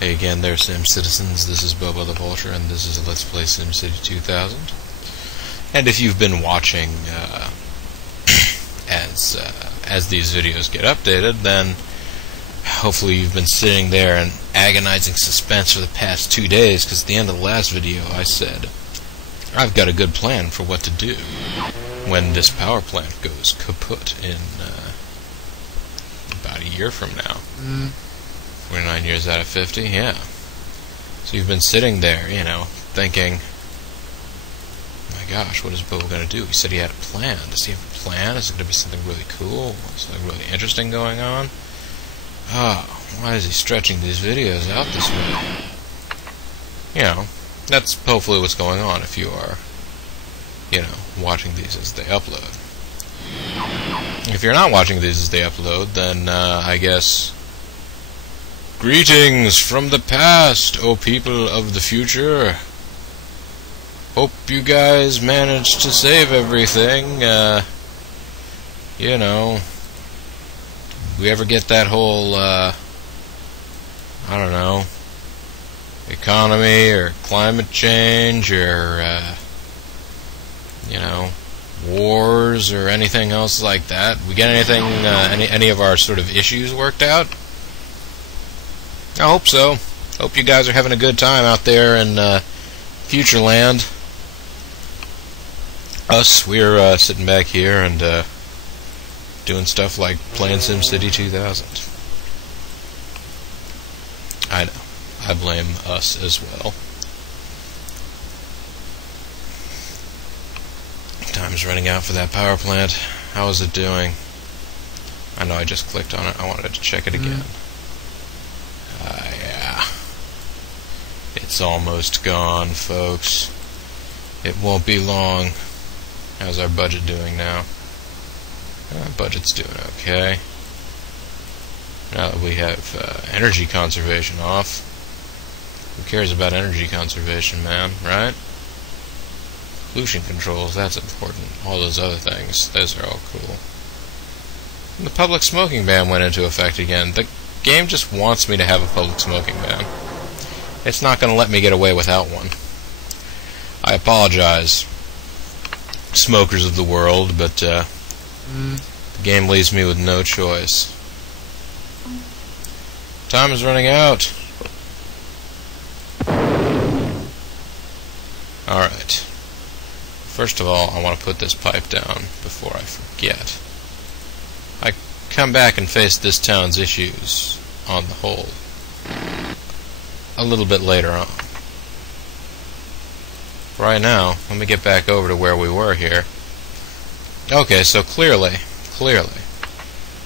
Hey again there, Sim Citizens. This is Bobo the Vulture, and this is a Let's Play SimCity 2000. And if you've been watching as these videos get updated, then hopefully you've been sitting there in agonizing suspense for the past 2 days, because at the end of the last video I said I've got a good plan for what to do when this power plant goes kaput in about a year from now. 49 years out of 50, yeah. So you've been sitting there, you know, thinking, my gosh, what is Bobo going to do? He said he had a plan. Does he have a plan? Is it going to be something really cool? Something really interesting going on? Oh, why is he stretching these videos out this way? You know, that's hopefully what's going on if you are, you know, watching these as they upload. If you're not watching these as they upload, then I guess... Greetings from the past, O people of the future. Hope you guys managed to save everything. You know, we ever get that whole, I don't know, economy or climate change or, you know, wars or anything else like that? We get anything, any of our sort of issues worked out? I hope so. Hope you guys are having a good time out there in future land. Us, we're sitting back here and doing stuff like playing SimCity 2000. I know. I blame us as well. Time's running out for that power plant. How is it doing? I know I just clicked on it. I wanted to check it again. Yeah. It's almost gone, folks. It won't be long. How's our budget doing now? Budget's doing okay. Now that we have energy conservation off. Who cares about energy conservation, man, right? Pollution controls, that's important. All those other things, those are all cool. And the public smoking ban went into effect again. The game just wants me to have a public smoking ban. It's not going to let me get away without one. I apologize, smokers of the world, but the game leaves me with no choice. Time is running out. Alright. First of all, I want to put this pipe down before I forget. I come back and face this town's issues, on the whole, a little bit later on. Right now, let me get back over to where we were here. Okay, so clearly,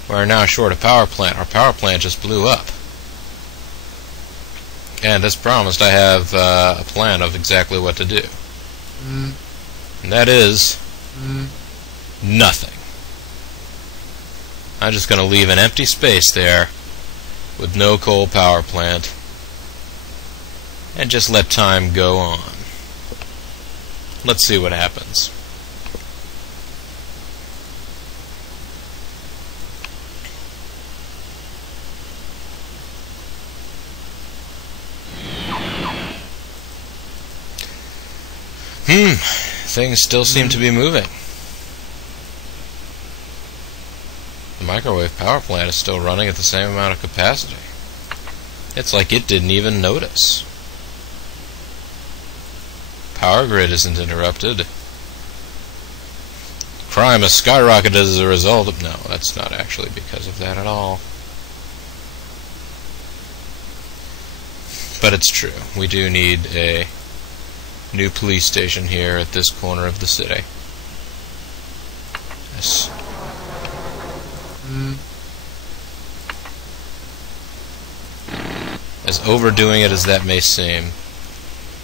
we're now short a power plant. Our power plant just blew up. And as promised, I have a plan of exactly what to do. And that is... nothing. I'm just going to leave an empty space there with no coal power plant and just let time go on. Let's see what happens. Things still seem to be moving. The microwave power plant is still running at the same amount of capacity. It's like it didn't even notice. Power grid isn't interrupted. Crime has skyrocketed as a result of... No, that's not actually because of that at all. But it's true. We do need a new police station here at this corner of the city. Yes. As overdoing it as that may seem,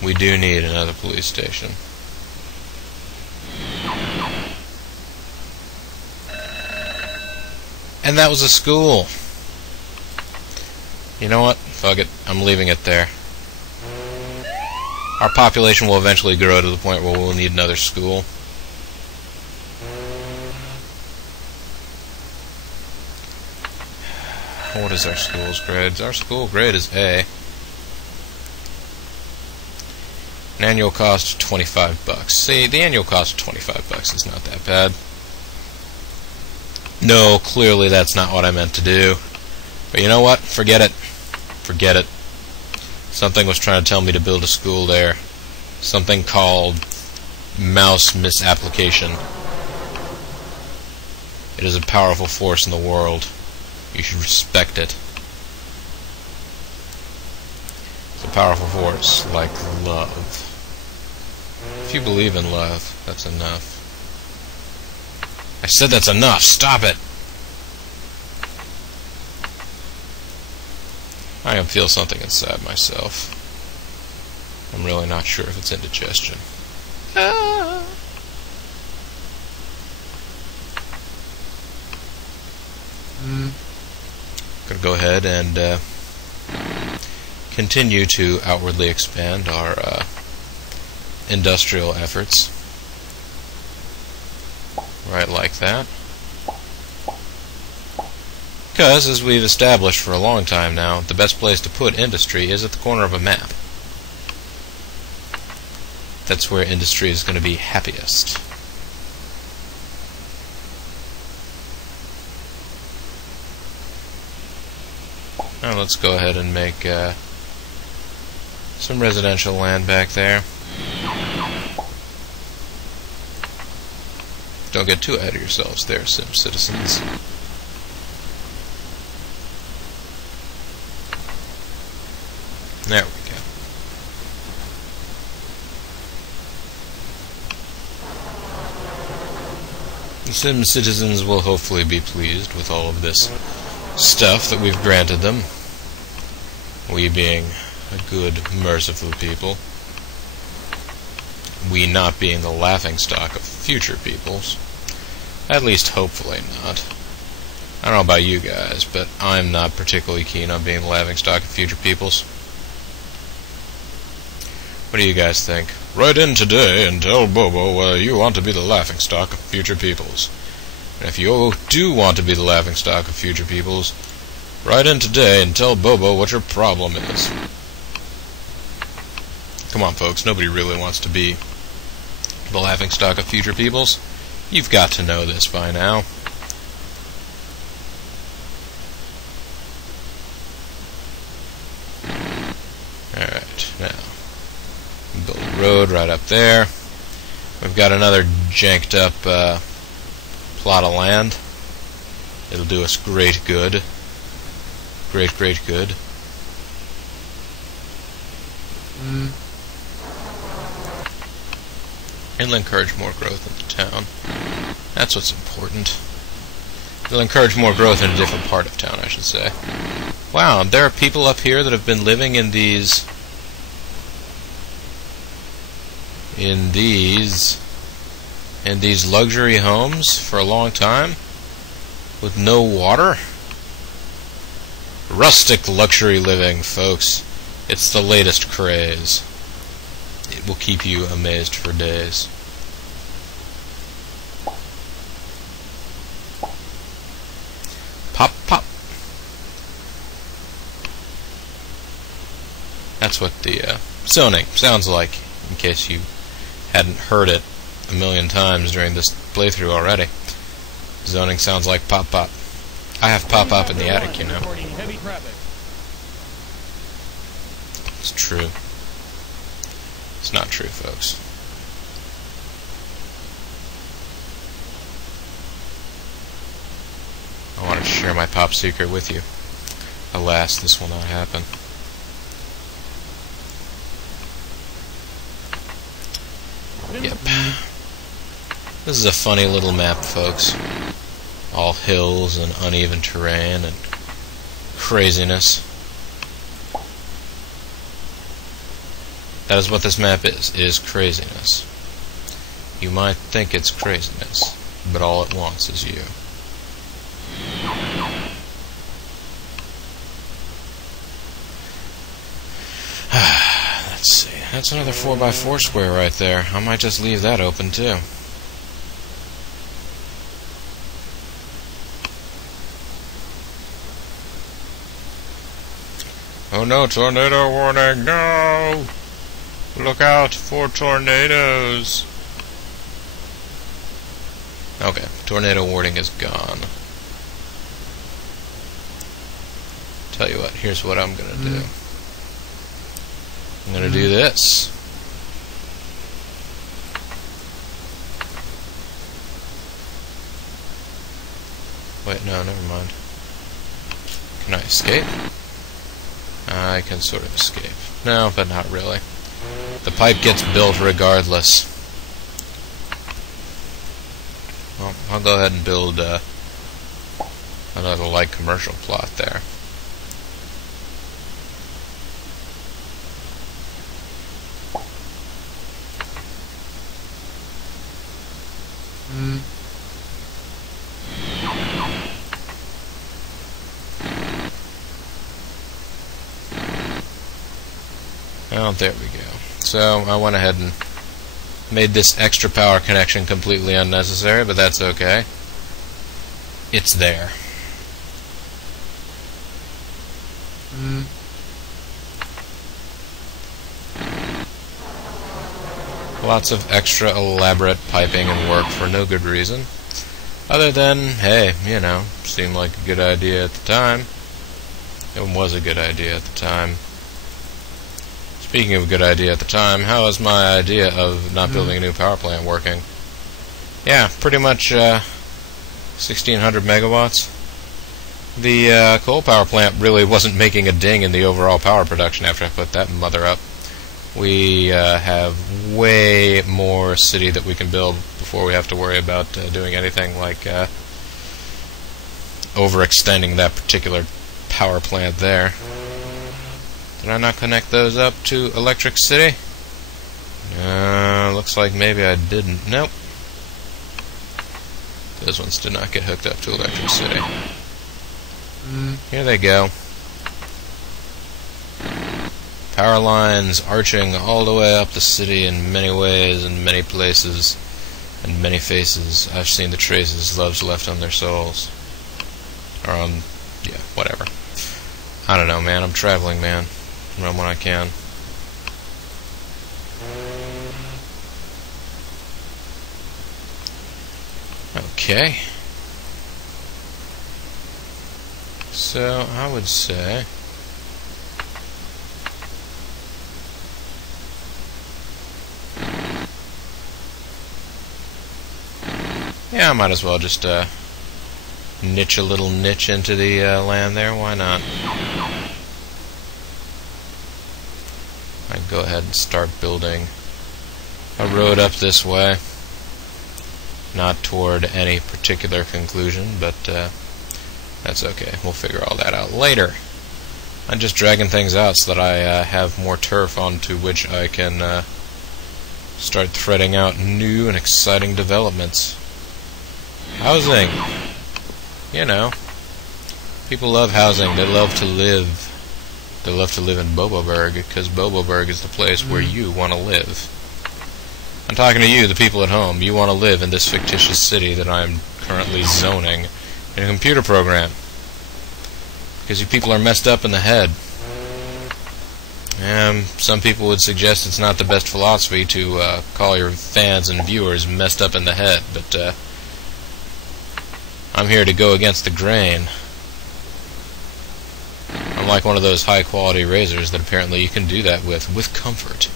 we do need another police station. And that was a school. You know what? Fuck it. I'm leaving it there. Our population will eventually grow to the point where we'll need another school. What is our school's grade? Our school grade is A. An annual cost of 25 bucks. See, the annual cost of 25 bucks is not that bad. No, clearly that's not what I meant to do. But you know what? Forget it. Forget it. Something was trying to tell me to build a school there. Something called mouse misapplication. It is a powerful force in the world. You should respect it. It's a powerful force, like love. If you believe in love, that's enough. I said that's enough! Stop it! I can feel something inside myself. I'm really not sure if it's indigestion. Ah. Gonna go ahead and continue to outwardly expand our industrial efforts. Right like that. Because, as we've established for a long time now, the best place to put industry is at the corner of a map. That's where industry is going to be happiest. Now let's go ahead and make some residential land back there. Don't get too ahead of yourselves there, citizens. There we go. The Sim citizens will hopefully be pleased with all of this stuff that we've granted them. We being a good, merciful people. We not being the laughingstock of future peoples. At least hopefully not. I don't know about you guys, but I'm not particularly keen on being the laughingstock of future peoples. What do you guys think? Write in today and tell Bobo whether you want to be the laughingstock of future peoples. And if you do want to be the laughingstock of future peoples, write in today and tell Bobo what your problem is. Come on, folks, nobody really wants to be the laughingstock of future peoples. You've got to know this by now. Alright, now build a road right up there. We've got another janked up plot of land. It'll do us great good. Great good. It'll encourage more growth in the town. That's what's important. It'll encourage more growth in a different part of town, I should say. Wow, there are people up here that have been living in these luxury homes for a long time with no water. Rustic luxury living, folks. It's the latest craze. It will keep you amazed for days. Pop, pop. That's what the zoning sounds like, in case you hadn't heard it a million times during this playthrough already. Zoning sounds like pop, pop. I have pop, pop in the attic, you know. It's true. It's not true, folks. I wanted to share my pop secret with you. Alas, this will not happen. Yep. This is a funny little map, folks. All hills and uneven terrain and craziness. That is what this map is. It is craziness. You might think it's craziness, but all it wants is you. Let's see. That's another 4x4 square right there. I might just leave that open too. Oh no, tornado warning, no! Look out for tornadoes! Okay, tornado warning is gone. Tell you what, here's what I'm gonna do. I'm gonna do this. Wait, no, never mind. Can I escape? I can sort of escape. No, but not really. The pipe gets built regardless. Well, I'll go ahead and build another light commercial plot there. Well, there we go. So I went ahead and made this extra power connection completely unnecessary, but that's okay. It's there. Lots of extra elaborate piping and work for no good reason. Other than, hey, you know, seemed like a good idea at the time. It was a good idea at the time. Speaking of a good idea at the time, how is my idea of not building a new power plant working? Yeah, pretty much 1,600 megawatts. The coal power plant really wasn't making a ding in the overall power production after I put that mother up. We have way more city that we can build before we have to worry about doing anything like overextending that particular power plant there. Did I not connect those up to Electric City? Looks like maybe I didn't. Nope. Those ones did not get hooked up to Electric City. Here they go. Power lines arching all the way up the city in many ways and many places and many faces. I've seen the traces love's left on their souls. Or on, yeah, whatever. I don't know, man. I'm traveling, man. Run when I can. Okay. So, I would say yeah, I might as well just niche a little niche into the land there. Why not? I can go ahead and start building a road up this way. Not toward any particular conclusion, but that's okay. We'll figure all that out later. I'm just dragging things out so that I have more turf onto which I can start threading out new and exciting developments. Housing. You know. People love housing. They love to live. They love to live in Boboburg because Boboburg is the place where you want to live. I'm talking to you, the people at home. You want to live in this fictitious city that I'm currently zoning in a computer program. Because you people are messed up in the head. Some people would suggest it's not the best philosophy to call your fans and viewers messed up in the head, but I'm here to go against the grain. I'm like one of those high-quality razors that apparently you can do that with comfort.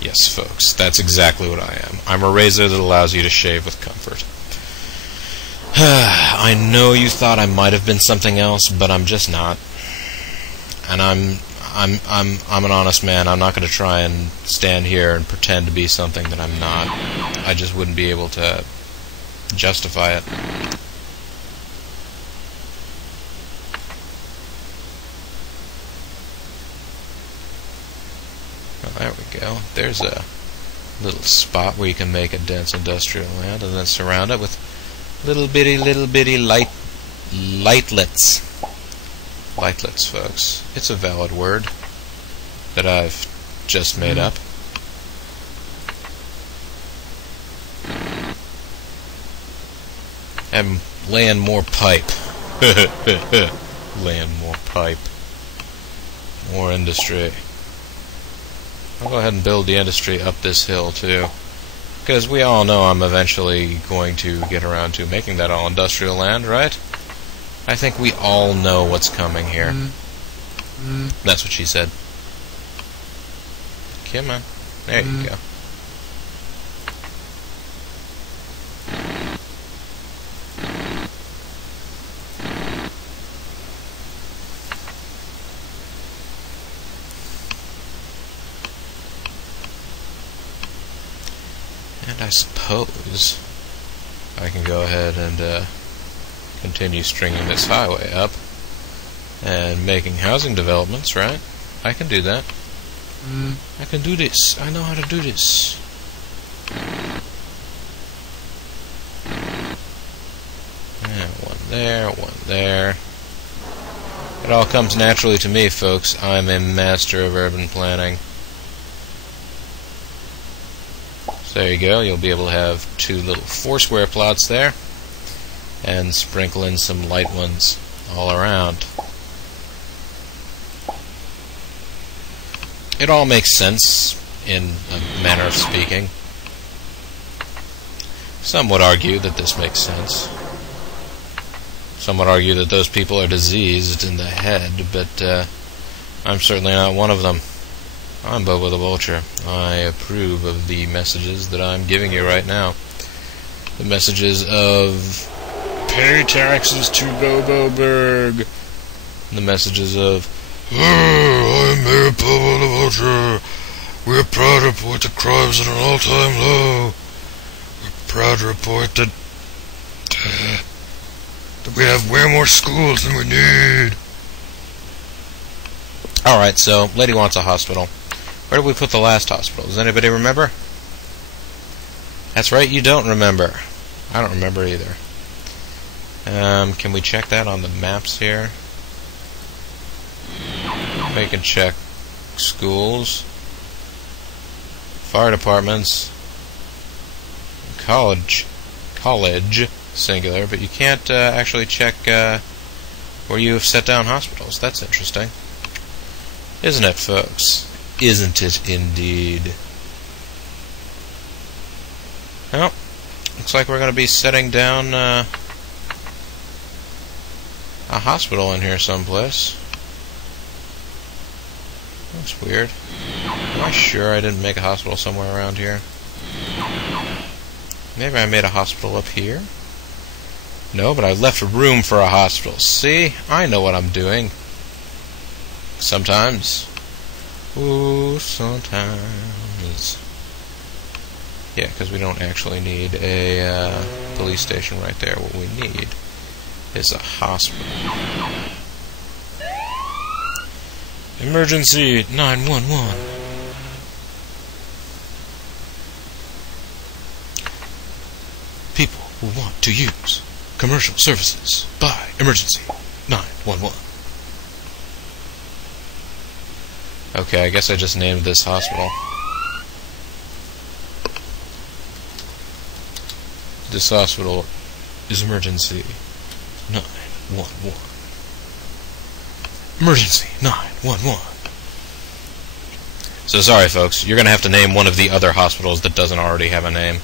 Yes, folks, that's exactly what I am. I'm a razor that allows you to shave with comfort. I know you thought I might have been something else, but I'm just not. And I'm an honest man. I'm not going to try and stand here and pretend to be something that I'm not. I just wouldn't be able to justify it. Well, there we go. There's a little spot where you can make a dense industrial land and then surround it with little bitty lightlets. Lightlets, folks. It's a valid word that I've just made up. I'm laying more pipe. Land more pipe. More industry. I'll go ahead and build the industry up this hill, too. Because we all know I'm eventually going to get around to making that all industrial land, right? I think we all know what's coming here. That's what she said. Come on. There you go. And I suppose I can go ahead and continue stringing this highway up and making housing developments, right? I can do that. I can do this. I know how to do this. Yeah, one there, one there. It all comes naturally to me, folks. I'm a master of urban planning. So there you go. You'll be able to have 2 little 4-square plots there, and sprinkle in some light ones all around. It all makes sense, in a manner of speaking. Some would argue that this makes sense. Some would argue that those people are diseased in the head, but I'm certainly not one of them. I'm Bobo the Vulture. I approve of the messages that I'm giving you right now. The messages of pay taxes to Boboburg. The messages of I'm Mayor Bobo the Vulture. We're proud to report that crime's at an all-time low. We're proud to report that we have way more schools than we need. Alright, so, lady wants a hospital. Where did we put the last hospital? Does anybody remember? That's right, you don't remember. I don't remember either. Can we check that on the maps here? We can check schools, fire departments, college, singular, but you can't actually check where you have set down hospitals. That's interesting. Isn't it, folks? Isn't it indeed? Well, looks like we're going to be setting down a hospital in here someplace. That's weird. Am I sure I didn't make a hospital somewhere around here? Maybe I made a hospital up here? No, but I left room for a hospital. See? I know what I'm doing. Sometimes. Ooh, sometimes. Yeah, because we don't actually need a police station right there. What we need is a hospital. Emergency 911. People who want to use commercial services by emergency 911. Okay, I guess I just named this hospital. This hospital is emergency 911. Emergency 911. So sorry, folks. You're going to have to name one of the other hospitals that doesn't already have a name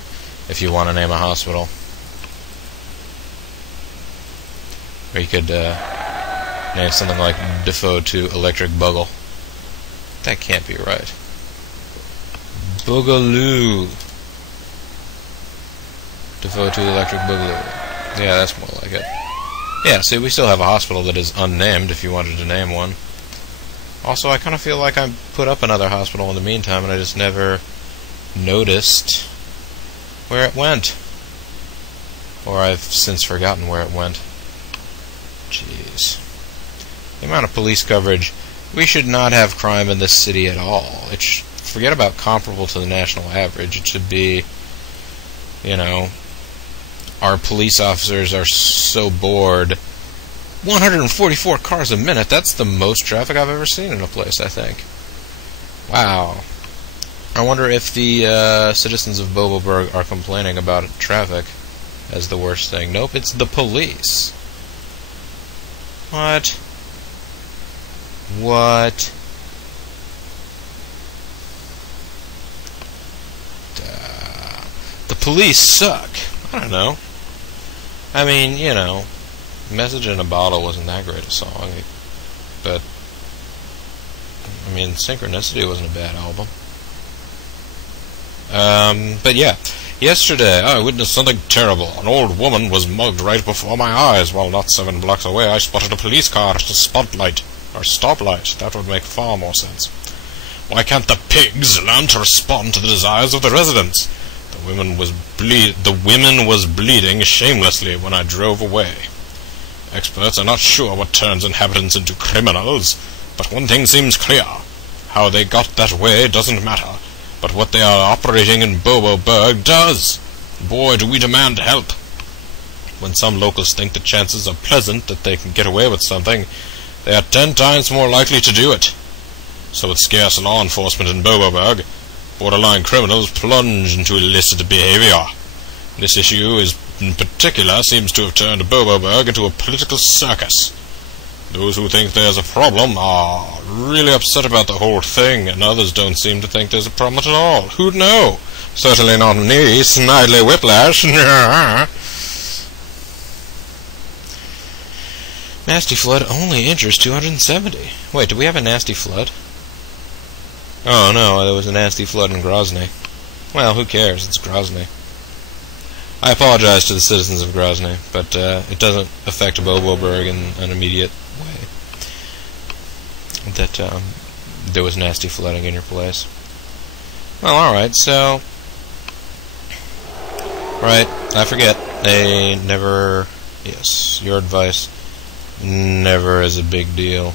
if you want to name a hospital. Or you could name something like Defoe to Electric Bugle. That can't be right. Boogaloo. Defoe to Electric Boogaloo. Yeah, that's more like it. Yeah, see, we still have a hospital that is unnamed if you wanted to name one. Also, I kind of feel like I put up another hospital in the meantime and I just never noticed where it went. Or I've since forgotten where it went. Jeez. The amount of police coverage. We should not have crime in this city at all. Forget about comparable to the national average. It should be, you know, our police officers are so bored. 144 cars a minute. That's the most traffic I've ever seen in a place, I think. Wow. I wonder if the citizens of Boboburg are complaining about traffic as the worst thing. Nope, it's the police. What? What? The police suck. I don't know. I mean, you know, Message in a Bottle wasn't that great a song, but I mean, Synchronicity wasn't a bad album. But yeah, yesterday I witnessed something terrible. An old woman was mugged right before my eyes, while not 7 blocks away I spotted a police car at a spotlight, or stoplight. That would make far more sense. Why can't the pigs learn to respond to the desires of the residents? The woman was bleeding shamelessly when I drove away. Experts are not sure what turns inhabitants into criminals, but one thing seems clear. How they got that way doesn't matter, but what they are operating in Bobo does. Boy, do we demand help. When some locals think the chances are pleasant that they can get away with something, they are 10 times more likely to do it. So with scarce law enforcement in Bobo, borderline criminals plunge into illicit behavior. This issue in particular seems to have turned Bobo into a political circus. Those who think there's a problem are really upset about the whole thing, and others don't seem to think there's a problem at all. Who'd know? Certainly not me, Snidely Whiplash. Nasty flood only injures 270. Wait, do we have a nasty flood? Oh no, there was a nasty flood in Grozny. Well, who cares? It's Grozny. I apologize to the citizens of Grozny, but it doesn't affect Boboburg in an immediate way. That there was nasty flooding in your place. Well, alright, so... Right, I forget. They never... Yes, your advice. Never is a big deal.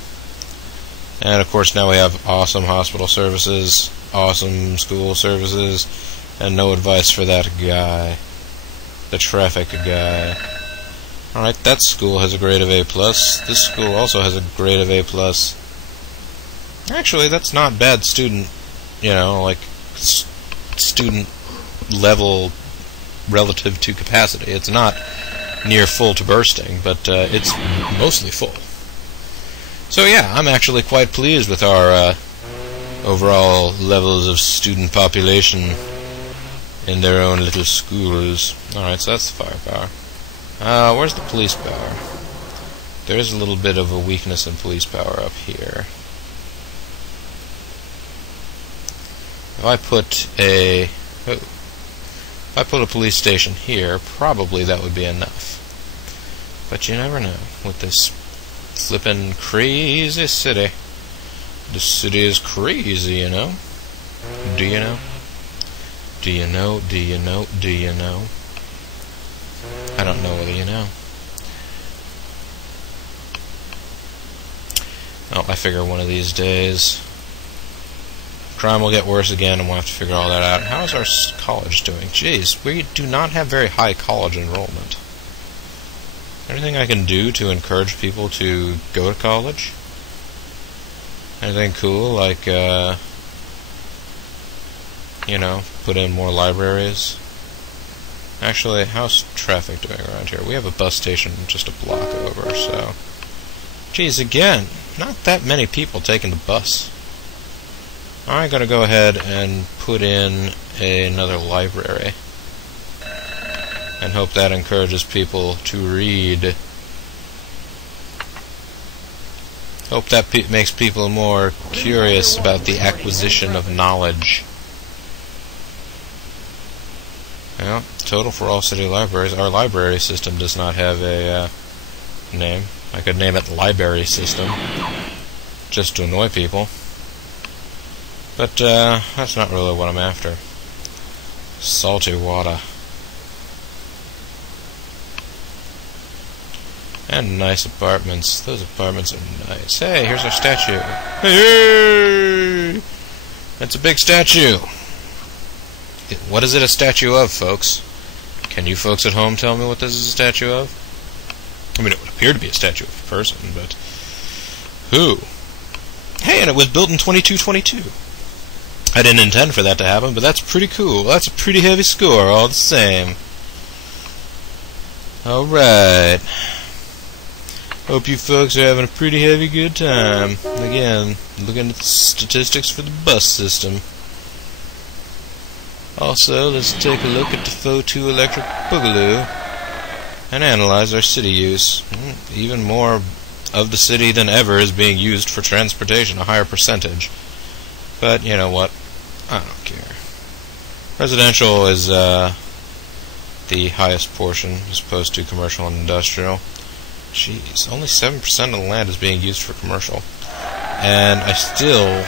And of course now we have awesome hospital services, awesome school services, and no advice for that guy. The traffic guy. Alright, that school has a grade of A+. This school also has a grade of A+. Actually, that's not bad student, you know, like, student level relative to capacity. It's not near full to bursting, but it's mostly full. So yeah, I'm actually quite pleased with our overall levels of student population in their own little schools. Alright, so that's the firepower. Where's the police power? There is a little bit of a weakness in police power up here. If I put a police station here, probably that would be enough. But you never know with this flippin' crazy city. This city is crazy, you know? Do you know? Do you know? Do you know? Do you know? I don't know whether you know. Oh, I figure one of these days crime will get worse again and we'll have to figure all that out. How's our college doing? Jeez, we do not have very high college enrollment. Anything I can do to encourage people to go to college? Anything cool, like, you know, put in more libraries? Actually, how's traffic doing around here? We have a bus station just a block over, so... Geez, again, not that many people taking the bus. I'm going to go ahead and put in another library. And hope that encourages people to read. Hope that makes people more curious about the acquisition of knowledge. Well, total for all city libraries. Our library system does not have a name. I could name it Library System, just to annoy people. But that's not really what I'm after. Salty water. And nice apartments. Those apartments are nice. Hey, here's our statue. Hey! That's a big statue. What is it a statue of, folks? Can you folks at home tell me what this is a statue of? I mean, it would appear to be a statue of a person, but... who? Hey, and it was built in 2222. I didn't intend for that to happen, but that's pretty cool. That's a pretty heavy score, all the same. Alright. Hope you folks are having a pretty heavy good time. Again, looking at the statistics for the bus system. Also, let's take a look at the FO2 electric boogaloo and analyze our city use. Even more of the city than ever is being used for transportation, a higher percentage. But you know what? I don't care. Residential is the highest portion as opposed to commercial and industrial. Jeez, only 7% of the land is being used for commercial. And I still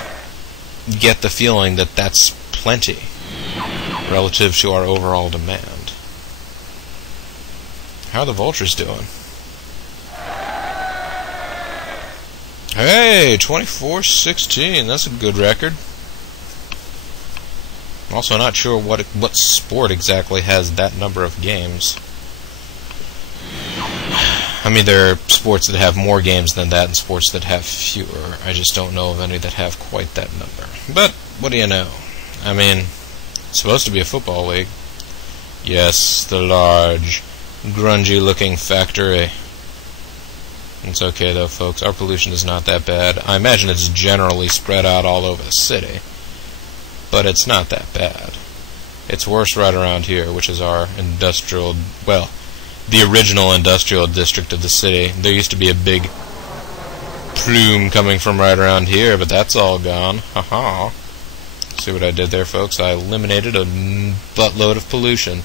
get the feeling that that's plenty relative to our overall demand. How are the vultures doing? Hey, 24-16. That's a good record. I'm also not sure what sport exactly has that number of games. I mean, there are sports that have more games than that and sports that have fewer. I just don't know of any that have quite that number. But, what do you know? I mean, it's supposed to be a football league. Yes, the large, grungy-looking factory. It's okay, though, folks. Our pollution is not that bad. I imagine it's generally spread out all over the city. But it's not that bad. It's worse right around here, which is our industrial, well, the original industrial district of the city. There used to be a big plume coming from right around here, but that's all gone. Haha. See what I did there, folks? I eliminated a buttload of pollution.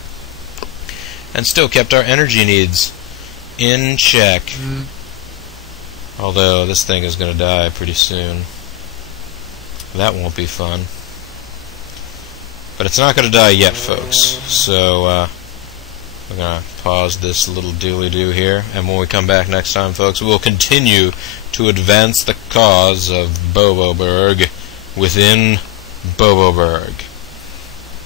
And still kept our energy needs in check. Although, this thing is going to die pretty soon. That won't be fun. But it's not going to die yet, folks. So, we're going to pause this little dooley-doo here, and when we come back next time, folks, we'll continue to advance the cause of Boboburg within Boboburg.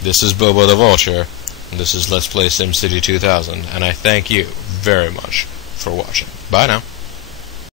This is Bobo the Vulture, and this is Let's Play SimCity 2000, and I thank you very much for watching. Bye now.